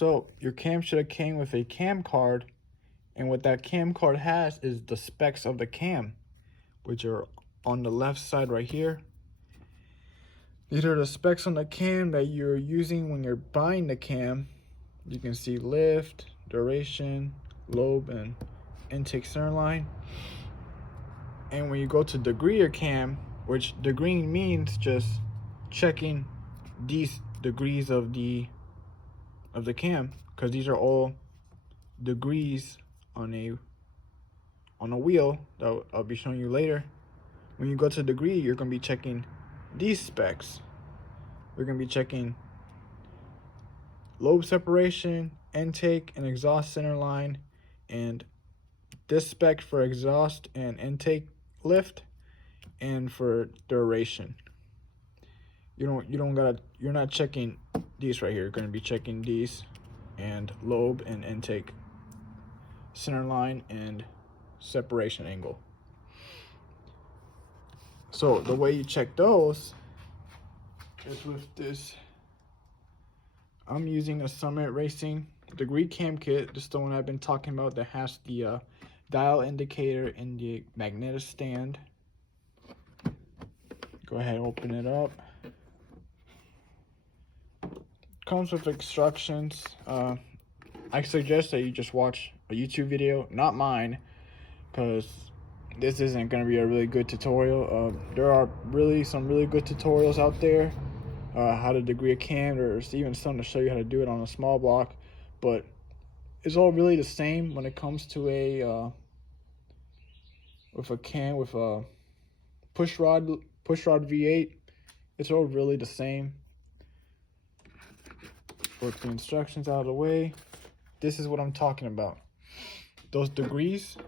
So your cam should have came with a cam card, and what that cam card has is the specs of the cam, which are on the left side right here. These are the specs on the cam that you're using when you're buying the cam. You can see lift, duration, lobe, and intake center line. And when you go to degree your cam, which degree means just checking these degrees of the cam, because these are all degrees on a wheel that I'll be showing you later. When you go to degree, you're going to be checking these specs. We're going to be checking lobe separation, intake and exhaust center line, and this spec for exhaust and intake lift, and for duration. You're not checking these right here. You're going to be checking these, and lobe and intake center line and separation angle. So the way you check those is with this. I'm using a Summit Racing degree cam kit. This is the one I've been talking about that has the dial indicator and the magnetic stand. Go ahead, open it up. Comes with instructions. I suggest that you just watch a YouTube video, not mine, because this isn't going to be a really good tutorial. There are some really good tutorials out there, how to degree a cam. There's even some to show you how to do it on a small block, but it's all really the same when it comes to a cam with a push rod V8. It's all really the same. Work the instructions out of the way. This is what I'm talking about. Those degrees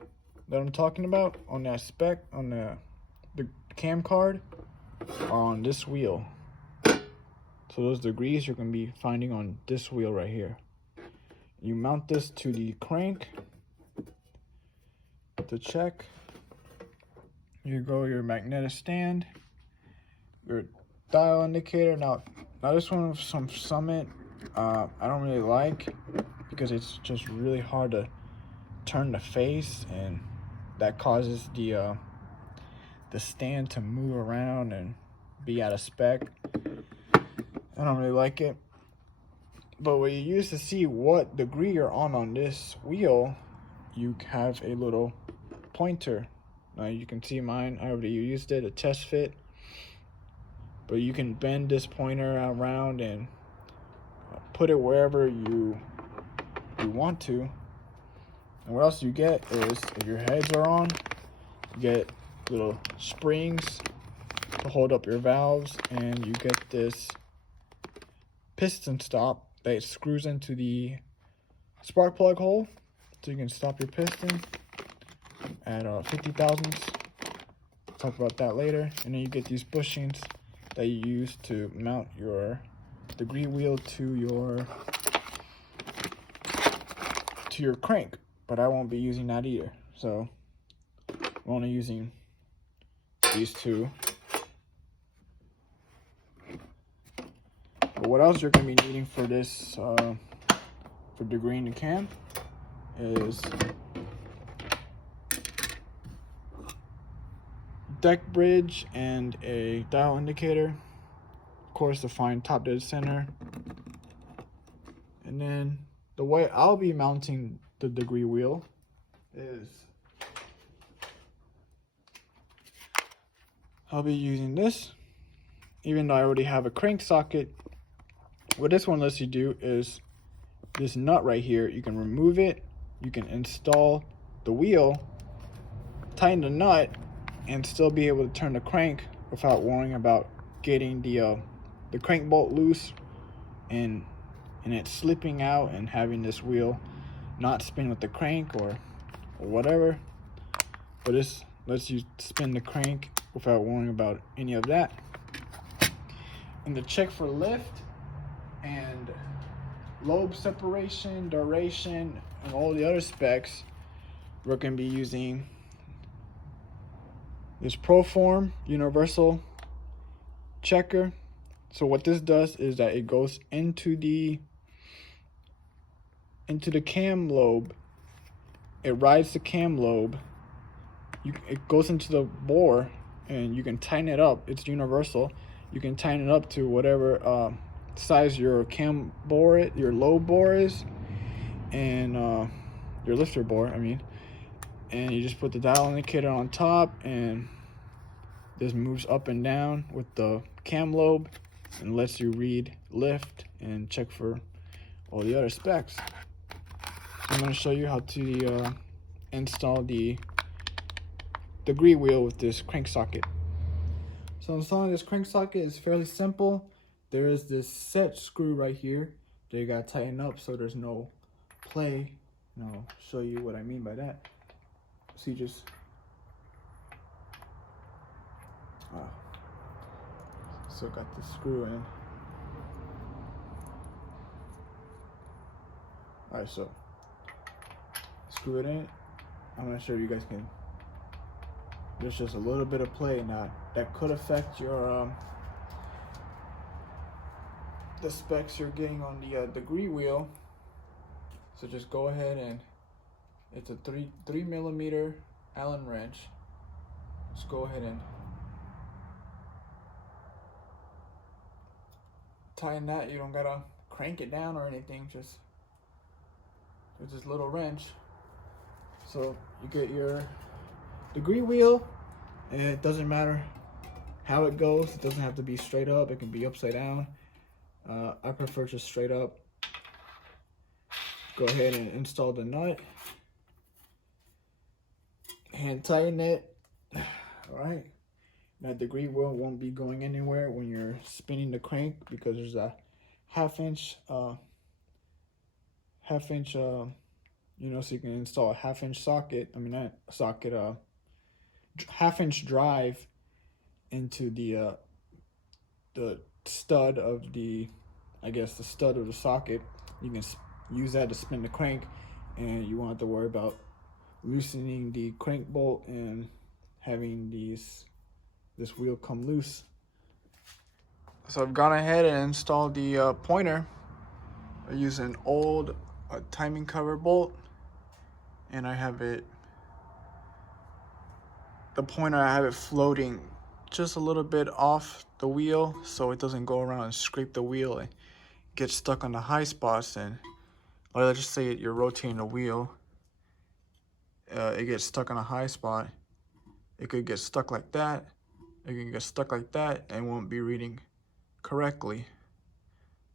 that I'm talking about on that spec on the cam card are on this wheel. So those degrees you're going to be finding on this wheel right here. You mount this to the crank to check. You go your magnetic stand, your dial indicator. Now this one with some Summit, I don't really like, because it's just really hard to turn the face, and that causes the stand to move around and be out of spec. I don't really like it. But what you use to see what degree you're on this wheel, you have a little pointer. Now you can see mine, I already used it, a test fit. But you can bend this pointer around and put it wherever you want to. And what else you get is, if your heads are on, you get little springs to hold up your valves, and you get this piston stop that screws into the spark plug hole, so you can stop your piston at 50 thousandths. Talk about that later. And then you get these bushings that you use to mount your degree wheel to your crank, but I won't be using that either. So I'm only using these two. But what else you're going to be needing for this, for degreeing the cam, is deck bridge and a dial indicator. Of course, to find top dead center. And then the way I'll be mounting the degree wheel is I'll be using this. Even though I already have a crank socket, what this one lets you do is this nut right here, you can remove it, you can install the wheel, tighten the nut, and still be able to turn the crank without worrying about getting the crank bolt loose and it slipping out and having this wheel not spin with the crank or whatever. But this lets you spin the crank without worrying about any of that. And the check for lift and lobe separation, duration, and all the other specs, we're going to be using this Proform universal checker. So what this does is that it goes into the into the cam lobe. It rides the cam lobe. It goes into the bore, and you can tighten it up. It's universal. You can tighten it up to whatever size your cam bore, your lobe bore is, and your lifter bore, I mean. And you just put the dial indicator on top, and this moves up and down with the cam lobe and lets you read lift and check for all the other specs. So I'm going to show you how to install the degree wheel with this crank socket. So installing this crank socket is fairly simple. There is this set screw right here that you got to tighten up so there's no play. And I'll show you what I mean by that. So you just still got the screw in. Alright, so screw it in. I'm not sure if you guys can. There's just a little bit of play now that could affect your the specs you're getting on the degree wheel. So just go ahead, and it's a 3mm Allen wrench. Just go ahead and tighten that. You don't gotta crank it down or anything, just with this little wrench. So you get your degree wheel, and it doesn't matter how it goes. It doesn't have to be straight up. It can be upside down. I prefer just straight up. Go ahead and install the nut. Hand tighten it. All right. That degree wheel won't be going anywhere when you're spinning the crank, because there's a half inch, you know, so you can install a half-inch socket. I mean, not socket, half-inch drive into the stud of the, I guess the stud of the socket. You can use that to spin the crank, and you won't have to worry about loosening the crank bolt and having this wheel come loose. So I've gone ahead and installed the pointer. I use an old timing cover bolt, and I have the pointer, I have it floating just a little bit off the wheel, so it doesn't go around and scrape the wheel and get stuck on the high spots. And or let's just say you're rotating the wheel, it gets stuck on a high spot. It could get stuck like that. It can get stuck like that and won't be reading correctly.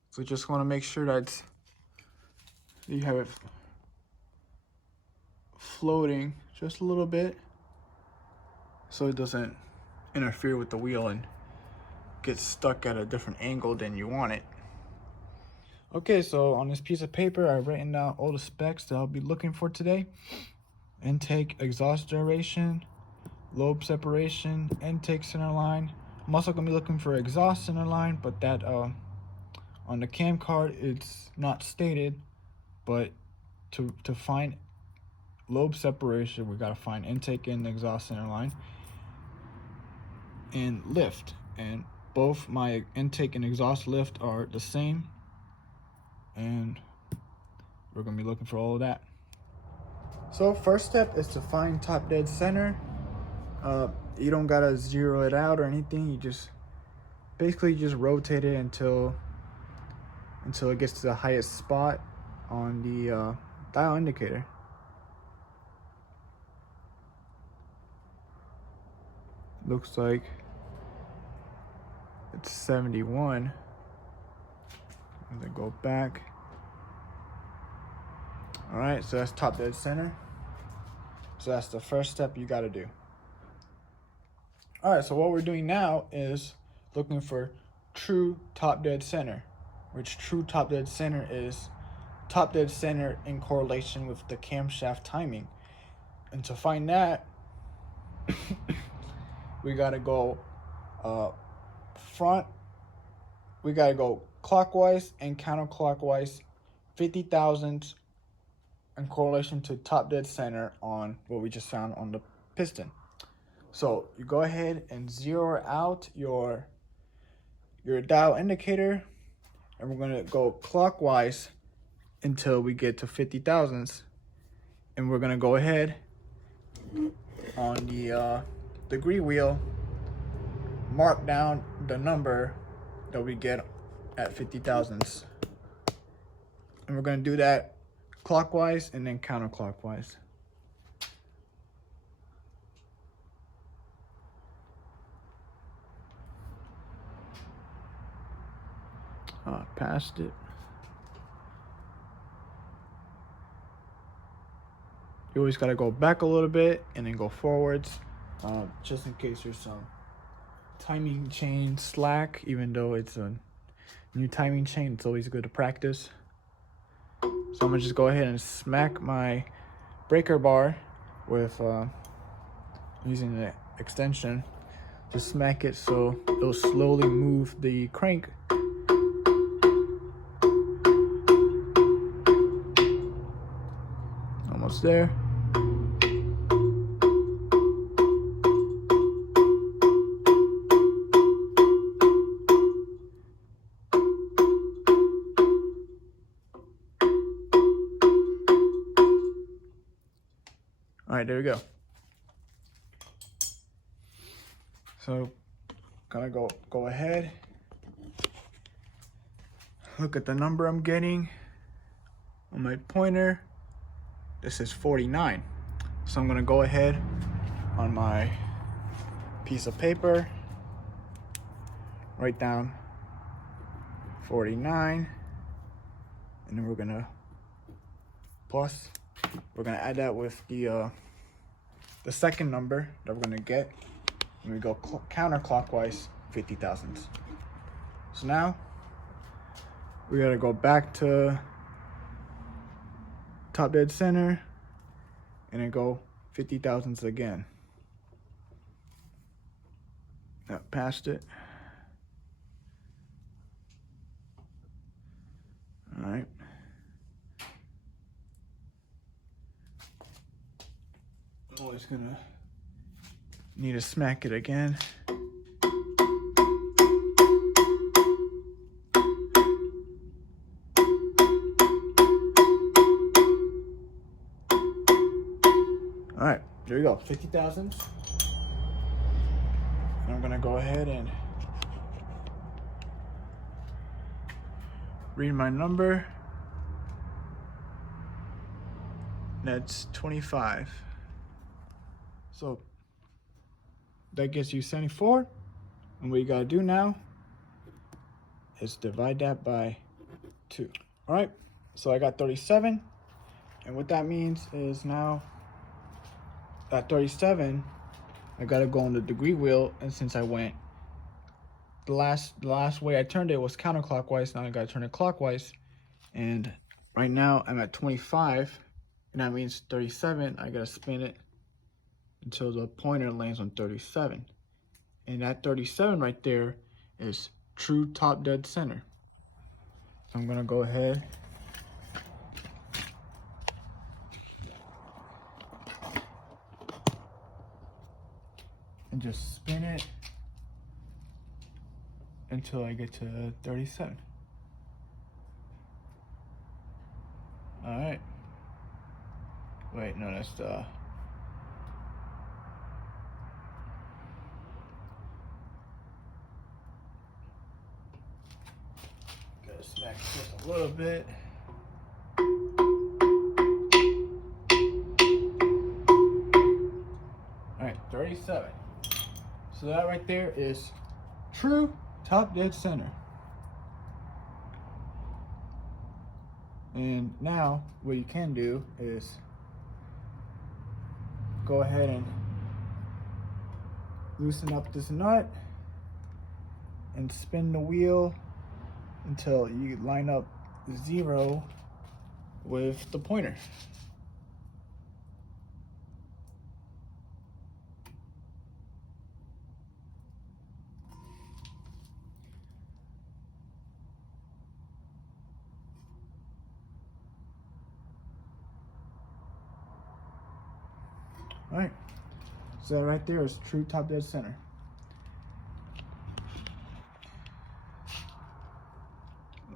So just want to make sure that you have it floating just a little bit, so it doesn't interfere with the wheel and get stuck at a different angle than you want it. Okay, so on this piece of paper, I've written down all the specs that I'll be looking for today. Intake, exhaust duration, lobe separation, intake center line. I'm also going to be looking for exhaust center line, but that on the cam card it's not stated. But to find lobe separation, we got to find intake and exhaust center line and lift. And both my intake and exhaust lift are the same, and we're going to be looking for all of that. So first step is to find top dead center. You don't gotta zero it out or anything. You just basically just rotate it until it gets to the highest spot on the dial indicator. Looks like it's 71. I'm gonna go back. All right, so that's top dead center. So that's the first step you gotta do. All right, so what we're doing now is looking for true top dead center, which true top dead center is top dead center in correlation with the camshaft timing. And to find that, we gotta go we gotta go clockwise and counterclockwise 50 thousandths in correlation to top dead center on what we just found on the piston. So you go ahead and zero out your dial indicator, and we're gonna go clockwise until we get to 50 thousandths. And we're gonna go ahead on the degree wheel, mark down the number that we get at 50 thousandths. And we're gonna do that clockwise and then counterclockwise. Past it. You always gotta go back a little bit and then go forwards, just in case there's some timing chain slack. Even though it's a new timing chain, it's always good to practice. So I'm gonna just go ahead and smack my breaker bar with using the extension. Just smack it so it'll slowly move the crank. Almost there. All right, there we go. So, gonna go ahead, look at the number I'm getting on my pointer. This is 49. So I'm gonna go ahead on my piece of paper, write down 49, and then we're gonna plus. We're gonna add that with the second number that we're gonna get when we go counterclockwise 50 thousandths. So now we gotta go back to top dead center and then go 50 thousandths again. Past it. All right. I'm always gonna need to smack it again. All right, there we go, 50 thousandths. And I'm gonna go ahead and read my number. That's 25. So that gets you 74. And what you gotta do now is divide that by 2. All right, so I got 37. And what that means is now at 37, I gotta go on the degree wheel. And since I went, the last way I turned it was counterclockwise, now I gotta turn it clockwise. And right now I'm at 25, and that means 37, I gotta spin it until the pointer lands on 37. And that 37 right there is true top dead center. So I'm gonna go ahead and just spin it until I get to 37. All right. Wait, no, that's the... Gotta smack just a little bit. All right, 37. So that right there is true top dead center. And now what you can do is go ahead and loosen up this nut and spin the wheel until you line up 0 with the pointer. All right, so that right there is true top dead center.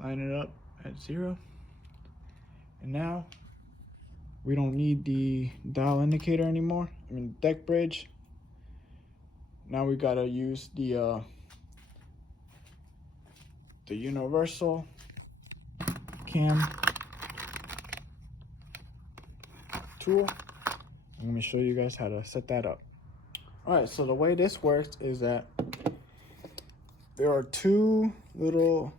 Line it up at 0, And now we don't need the dial indicator anymore. I mean deck bridge. Now we gotta use the universal cam tool. I'm gonna show you guys how to set that up. All right, so the way this works is that there are two little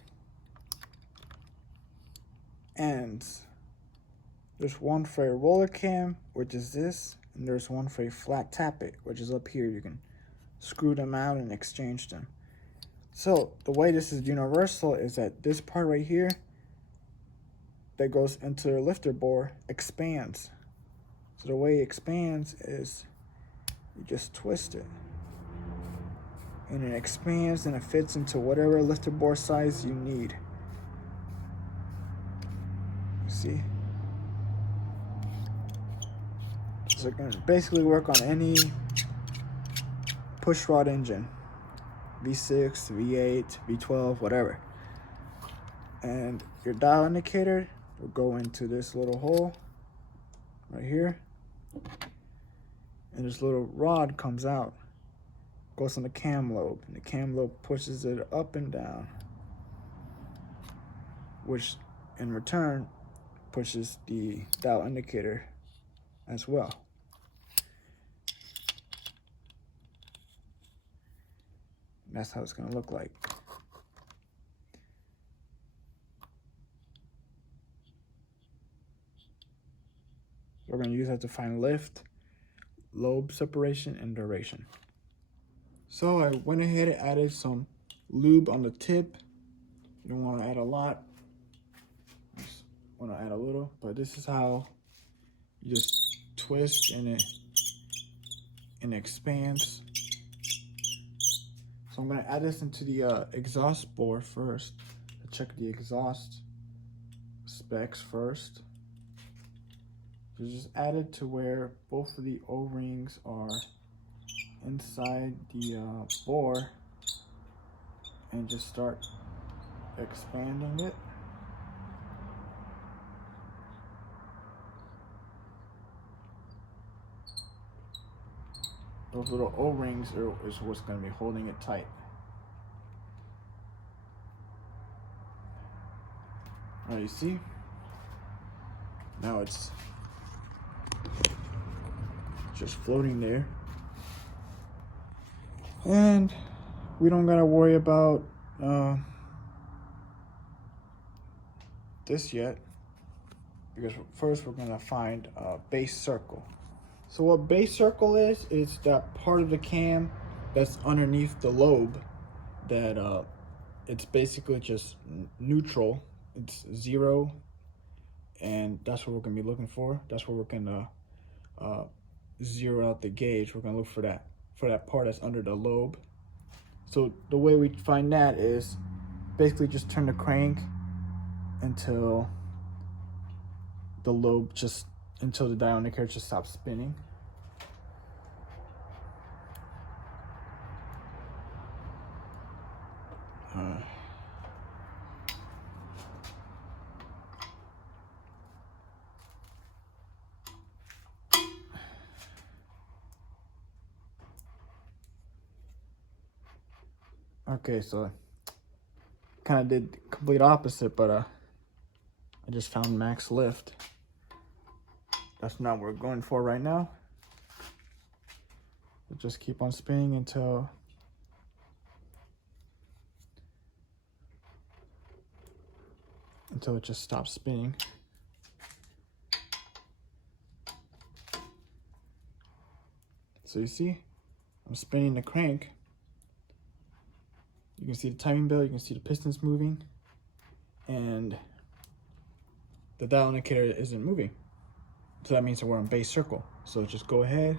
ends. There's one for a roller cam, which is this, and there's one for a flat tappet, which is up here. You can screw them out and exchange them. So the way this is universal is that this part right here that goes into the lifter bore expands. So the way it expands is you just twist it. And it expands and it fits into whatever lifter bore size you need. You see? So it can basically work on any push rod engine. V6, V8, V12, whatever. And your dial indicator will go into this little hole right here. And this little rod comes out, goes on the cam lobe, and the cam lobe pushes it up and down, which in return pushes the dial indicator as well. And that's how it's going to look like. We're going to use that to find lift, lobe separation, and duration. So I went ahead and added some lube on the tip. You don't want to add a lot. Just want to add a little, but this is how you just twist and it expands. So I'm going to add this into the exhaust bore first. Check the exhaust specs first. So just add it to where both of the O-rings are inside the bore and just start expanding it. Those little O-rings is what's going to be holding it tight. Now you see? Now it's just floating there. And we don't gotta worry about this yet, because first we're gonna find base circle. So what base circle is that part of the cam that's underneath the lobe that it's basically just neutral. It's zero, and that's what we're gonna be looking for. That's where we're gonna zero out the gauge. We're gonna look for that part that's under the lobe. So the way we find that is basically just turn the crank until the lobe until the dial indicator just stops spinning. Okay, so kind of did complete opposite, but I just found max lift. That's not what we're going for right now. We'll just keep on spinning until it just stops spinning. So you see, I'm spinning the crank. You can see the timing belt, you can see the pistons moving, and the dial indicator isn't moving. So that means that we're on base circle. So just go ahead,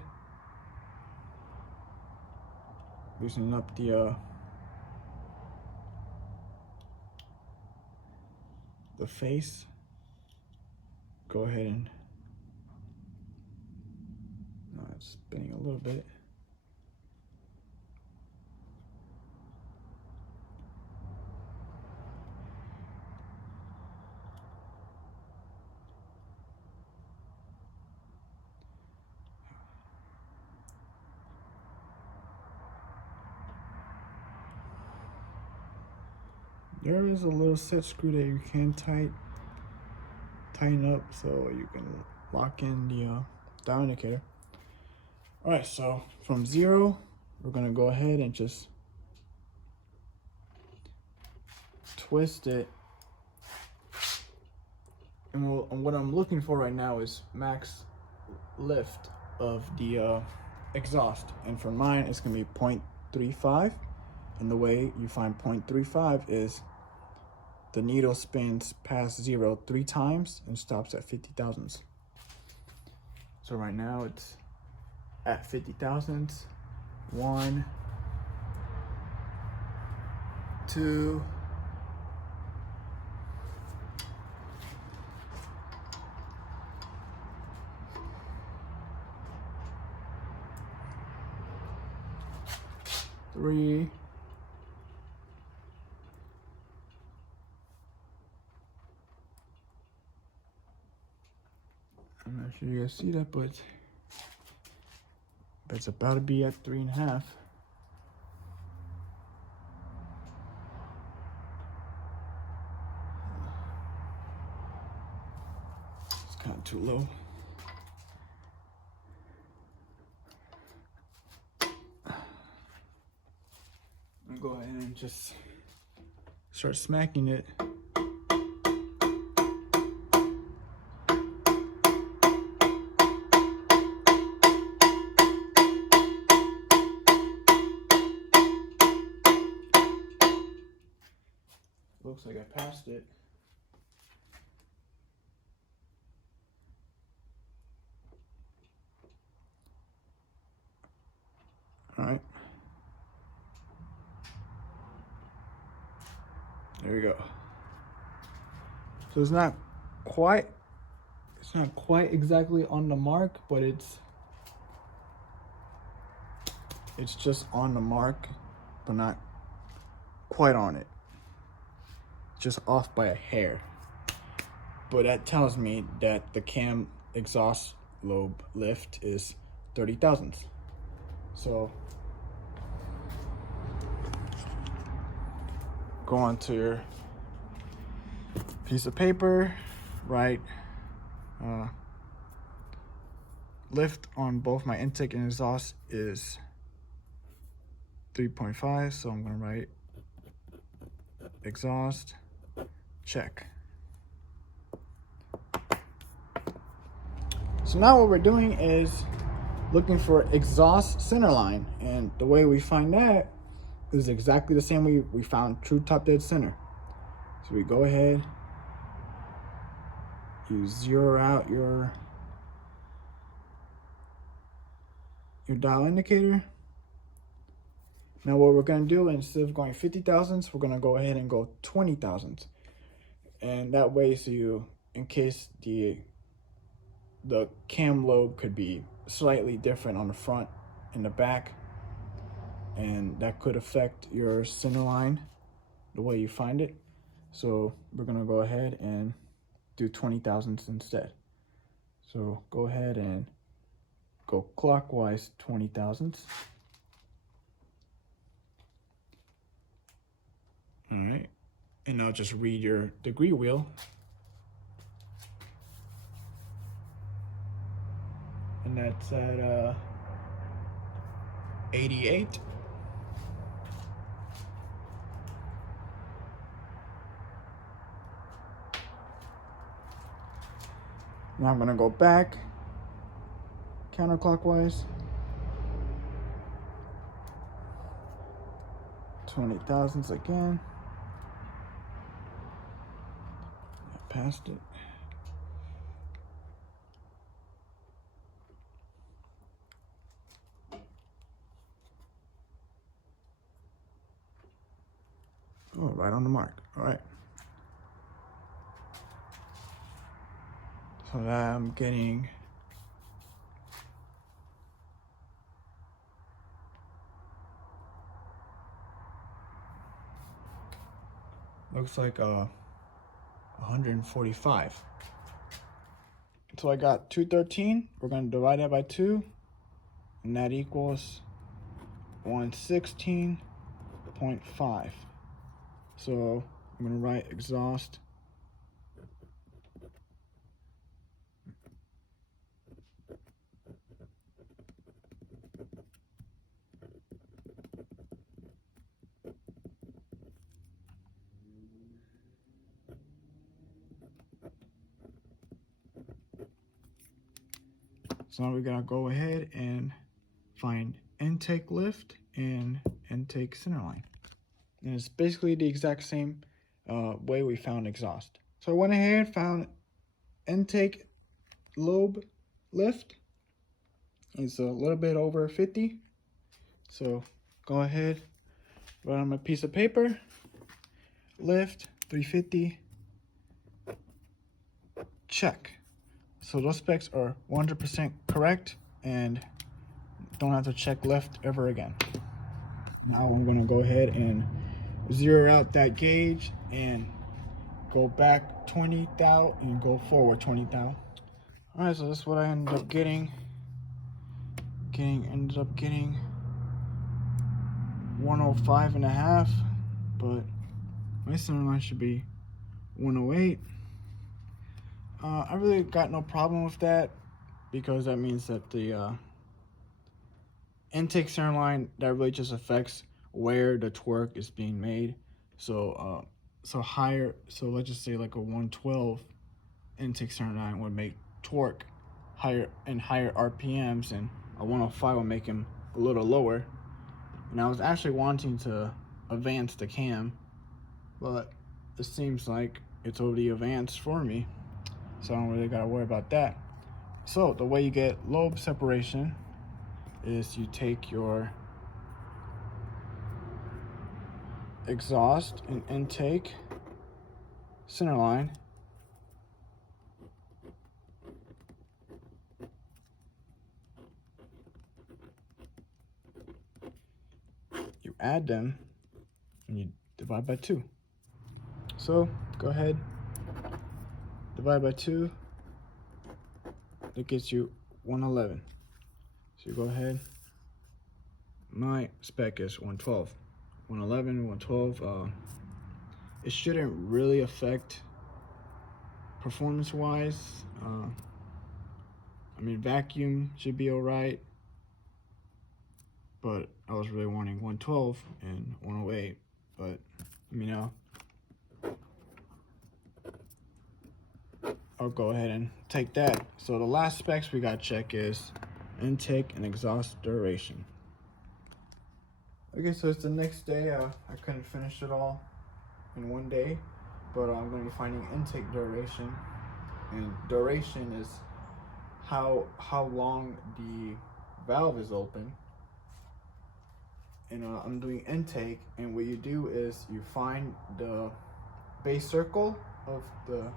loosening up the face. Go ahead and it's spinning a little bit. there is a little set screw that you can tighten up so you can lock in the dial indicator. All right, so from 0, we're gonna go ahead and just twist it. And what I'm looking for right now is max lift of the exhaust. And for mine, it's gonna be 0.35. And the way you find 0.35 is the needle spins past 0 3 times and stops at 50 thousandths. So right now it's at 50 thousandths. 1, 2, 3, 4. I'm not sure you guys see that, but it's about to be at 3.5. It's kind of too low. I'm gonna go ahead and just start smacking it. Looks like I passed it. All right. There we go. So it's not quite exactly on the mark, but it's just on the mark, but not quite on it. Just off by a hair. But that tells me that the cam exhaust lobe lift is 30 thousandths. So go onto your piece of paper, write lift on both my intake and exhaust is 3.5, so I'm gonna write exhaust, check. So now what we're doing is looking for exhaust center line, and the way we find that is exactly the same way we found true top dead center. So we go ahead, you zero out your dial indicator. Now what we're gonna do, instead of going 50 thousandths, we're gonna go ahead and go 20 thousandths. And that way, so you, in case the cam lobe could be slightly different on the front and the back, and that could affect your center line, the way you find it. So we're gonna go ahead and do 20 thousandths instead. So go ahead and go clockwise 20 thousandths. All right, and now just read your degree wheel. And that's at 88. Now I'm gonna go back counterclockwise 20 thousandths again. I passed it. Oh, right on the mark. All right. So now I'm getting looks like 145. So I got 213. We're going to divide that by 2, and that equals 116.5. So I'm gonna write exhaust. So now we're gonna go ahead and find intake lift and intake centerline. And it's basically the exact same way we found exhaust. So I went ahead and found intake lobe lift. It's a little bit over 50. So go ahead, write on my piece of paper, lift 350, check. So those specs are 100% correct and don't have to check lift ever again. Now I'm gonna go ahead and zero out that gauge and go back 20 thou and go forward 20 thou. All right, so that's what I ended up getting. Ended up getting 105 and a half, but my center line should be 108. I really got no problem with that because that means that the intake center line, that really just affects where the torque is being made. So so let's just say like a 112 intake center line would make torque higher and higher RPMs, and a 105 will make him a little lower. And I was actually wanting to advance the cam, but it seems like it's already advanced for me, so I don't really gotta worry about that. So the way you get lobe separation is you take your exhaust and intake center line, you add them, and you divide by 2. So go ahead, divide by 2, that gets you 111. So you go ahead, my spec is 112. 111, 112, it shouldn't really affect performance-wise. I mean, vacuum should be all right, but I was really wanting 112 and 108, but you know, I'll go ahead and take that. So the last specs we gotta check is intake and exhaust duration. Okay, so it's the next day. I couldn't finish it all in one day, but I'm gonna be finding intake duration, and duration is how long the valve is open. And I'm doing intake, and what you do is you find the base circle of the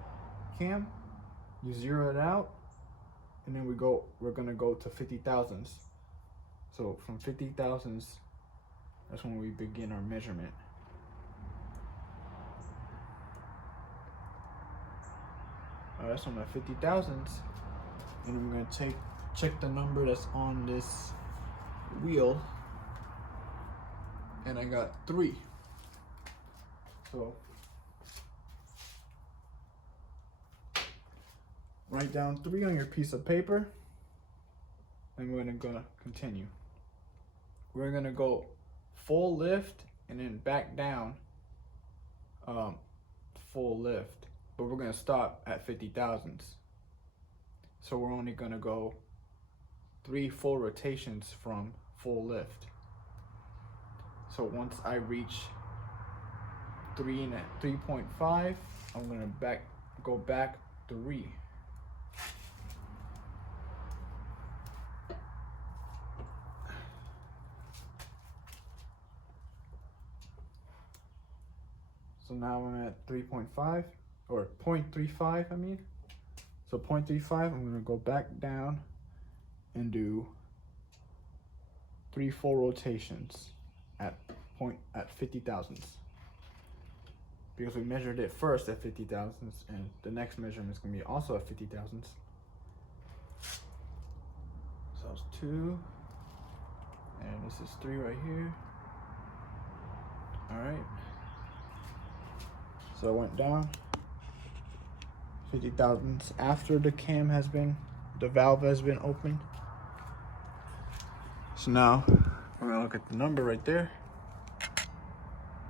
cam, you zero it out, and then we're gonna go to 50 thousandths. So from 50 thousandths, that's when we begin our measurement. That's on my 50 thousandths, and I'm gonna check the number that's on this wheel, and I got 3. So write down 3 on your piece of paper, and we're gonna continue. We're gonna go full lift and then back down, full lift, but we're gonna stop at 50 thousandths. So we're only gonna go 3 full rotations from full lift. So once I reach 3.5, I'm gonna go back 3. So now I'm at 3.5, or 0.35, I mean. So 0.35, I'm gonna go back down and do 3 full rotations at 50 thousandths. Because we measured it first at 50 thousandths, and the next measurement is gonna be also at 50 thousandths. So that's 2, and this is 3 right here. All right. So it went down 50 thousandths after the valve has been opened. So now we're gonna look at the number right there.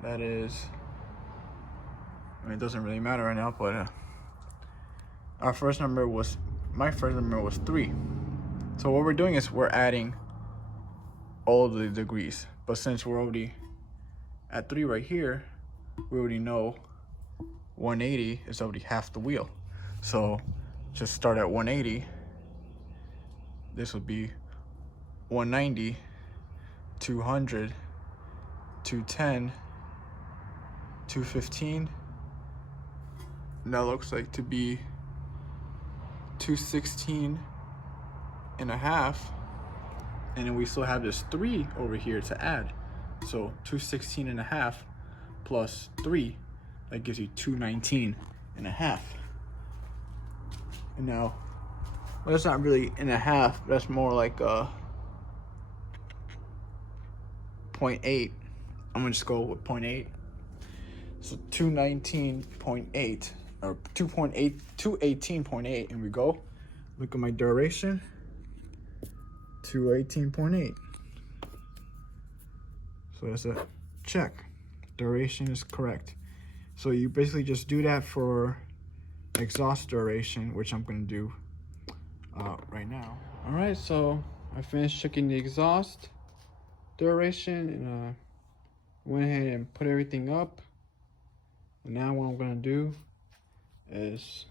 That is, I mean, it doesn't really matter right now, but my first number was 3. So what we're doing is we're adding all of the degrees, but since we're already at 3 right here, we already know 180 is already half the wheel. So just start at 180. This would be 190, 200, 210, 215. And that looks like to be 216 and a half. And then we still have this 3 over here to add. So 216 and a half plus 3, that gives you 219 and a half. And now, well, that's not really in a half, that's more like 0.8. I'm gonna just go with 0.8. So 219.8 or 218.8, and we go. Look at my duration. 218.8. So that's a check. Duration is correct. So you basically just do that for exhaust duration, which I'm gonna do right now. All right, so I finished checking the exhaust duration and went ahead and put everything up. And now what I'm gonna do is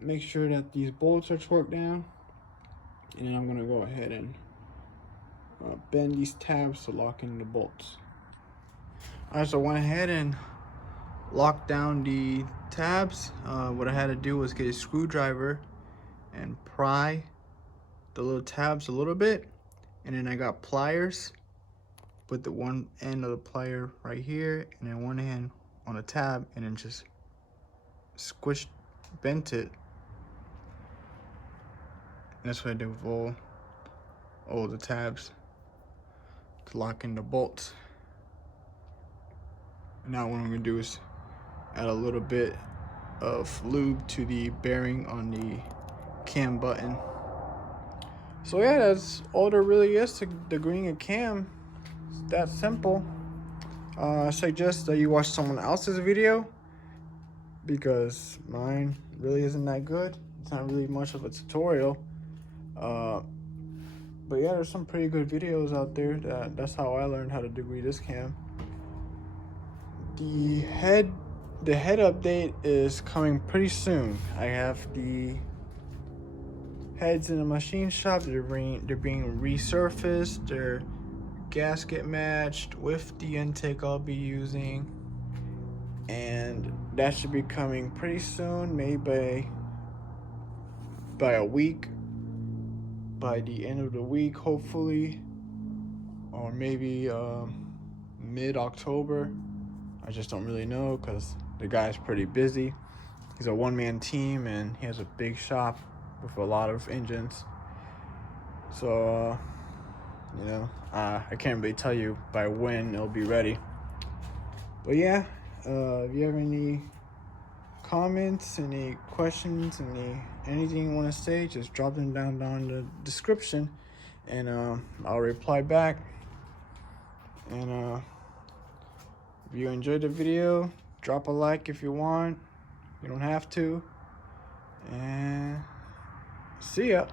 make sure that these bolts are torqued down, and then I'm gonna go ahead and bend these tabs to lock in the bolts. All right, so I went ahead and locked down the tabs. What I had to do was get a screwdriver and pry the little tabs a little bit, and then I got pliers, put the one end of the plier right here and then one hand on the tab, and then just bent it. And that's what I did with all the tabs to lock in the bolts. Now what I'm gonna do is add a little bit of lube to the bearing on the cam button. So yeah, that's all there really is to degreeing a cam. It's that simple. I suggest that you watch someone else's video because mine really isn't that good. It's not really much of a tutorial. But yeah, there's some pretty good videos out there. That's how I learned how to degree this cam. The head update is coming pretty soon. I have the heads in the machine shop. They're being resurfaced. They're gasket matched with the intake I'll be using, and that should be coming pretty soon, maybe by a week, by the end of the week hopefully, or maybe mid-October. I just don't really know because the guy's pretty busy. He's a one-man team and he has a big shop with a lot of engines. So you know, I can't really tell you by when it'll be ready. But yeah, if you have any comments, any questions, anything you want to say, just drop them down in the description, and I'll reply back. And if you enjoyed the video, drop a like if you want. You don't have to. And see ya.